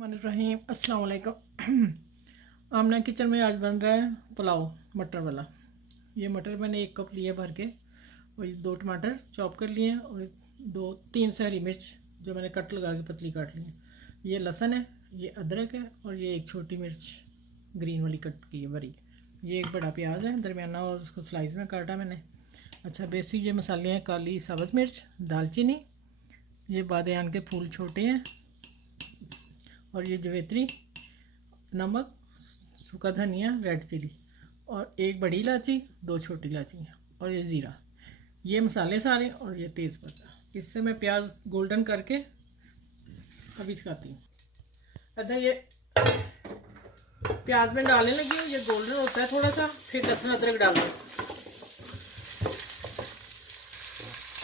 रहीम अस्सलाम वालेकुम। आमना किचन में आज बन रहा है पुलाव मटर वाला। ये मटर मैंने 1 कप लिया भर के, और ये 2 टमाटर चॉप कर लिए हैं, और 2-3 से हरी मिर्च जो मैंने कट लगा के पतली काट ली है। ये लहसुन है, ये अदरक है, और ये 1 छोटी मिर्च ग्रीन वाली कट की है बड़ी। ये 1 बड़ा प्याज है दरमियाना, और उसको स्लाइस में काटा मैंने। अच्छा, बेसिक ये मसाले हैं: काली साबुत मिर्च, दालचीनी, ये बादयान के फूल छोटे हैं, और ये जवेत्री, नमक, सूखा धनिया, रेड चिली, और 1 बड़ी इलायची, 2 छोटी इलायची, और ये ज़ीरा। ये मसाले सारे, और ये तेज़पत्ता। इससे मैं प्याज गोल्डन करके अभी दिखाती हूँ। अच्छा, ये प्याज में डालने लगी हूँ, ये गोल्डन होता है थोड़ा सा, फिर लहसुन अदरक डाल दूँ।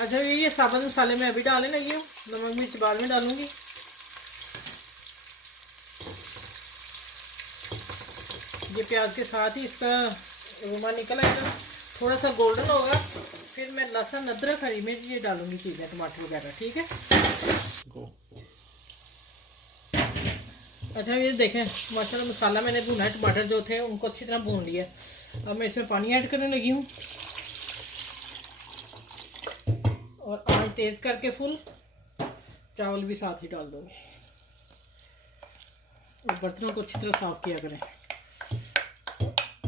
अच्छा, ये साबुत मसाले मैं अभी डालने लगी हूँ, नमक मिर्च बाद में डालूँगी। ये प्याज के साथ ही इसका रोमा निकल आएगा, थोड़ा सा गोल्डन होगा, फिर मैं लहसुन अदरक हरी मिर्च ये डालूंगी, चीज़ें टमाटर वगैरह। ठीक है। अच्छा, ये देखें माशाल्लाह मसाला मैंने भुना है, टमाटर जो थे उनको अच्छी तरह भून लिया। अब मैं इसमें पानी ऐड करने लगी हूँ, और आँच तेज़ करके फुल चावल भी साथ ही डाल दूँगी। और बर्तनों को अच्छी तरह साफ़ किया करें।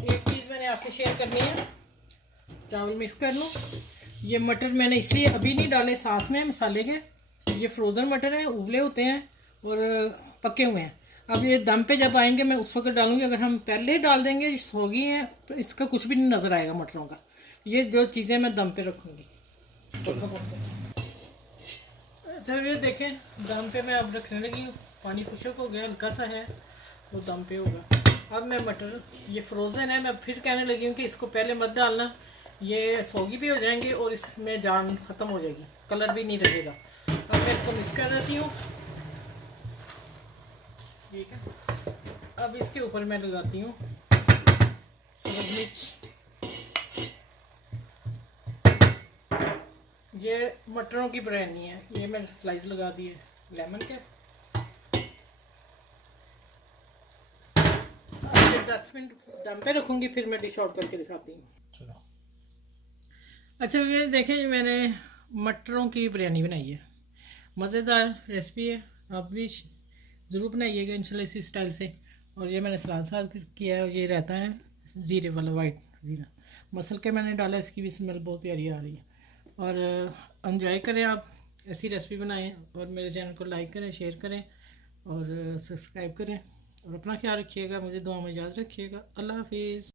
एक चीज़ मैंने आपसे शेयर करनी है, चावल मिक्स कर लूँ। ये मटर मैंने इसलिए अभी नहीं डाले साथ में मसाले के, ये फ्रोज़न मटर हैं, उबले होते हैं और पके हुए हैं। अब ये दम पे जब आएंगे मैं उस वक्त डालूंगी। अगर हम पहले डाल देंगे सोगी हैं तो इसका कुछ भी नहीं नज़र आएगा मटरों का। ये जो चीज़ें मैं दम पे रखूँगी। अच्छा, ये देखें दम पे मैं अब रखने लगी हूँ। पानी खुशक हो गया, हल्का सा है, वो दम पे होगा। अब मैं मटर, ये फ्रोज़न है, मैं फिर कहने लगी हूँ कि इसको पहले मत डालना, ये सोगी भी हो जाएंगे और इसमें जान ख़त्म हो जाएगी, कलर भी नहीं रहेगा। अब मैं इसको मिक्स कर देती हूँ। ठीक है। अब इसके ऊपर मैं लगाती हूँ सब्ज़ मिर्च। ये मटरों की बिरयानी है, ये मैं स्लाइस लगा दी है लेमन के। 10 मिनट दम पे रखूँगी, फिर मैं डिश आउट करके दिखाती हूँ। चलो। अच्छा, ये देखें मैंने मटरों की बिरयानी बनाई है, मज़ेदार रेसिपी है। आप भी ज़रूर बनाइएगा इंशाल्लाह इसी स्टाइल से। और ये मैंने सलाद साथ किया है, और ये रहता है ज़ीरे वाला, वाइट ज़ीरा मसल के मैंने डाला, इसकी भी स्मेल बहुत प्यारी आ रही है। और एंजॉय करें, आप ऐसी रेसिपी बनाएं, और मेरे चैनल को लाइक करें, शेयर करें, और सब्सक्राइब करें, और अपना ख्याल रखिएगा, मुझे दुआ में याद रखिएगा। अल्लाह हाफिज़।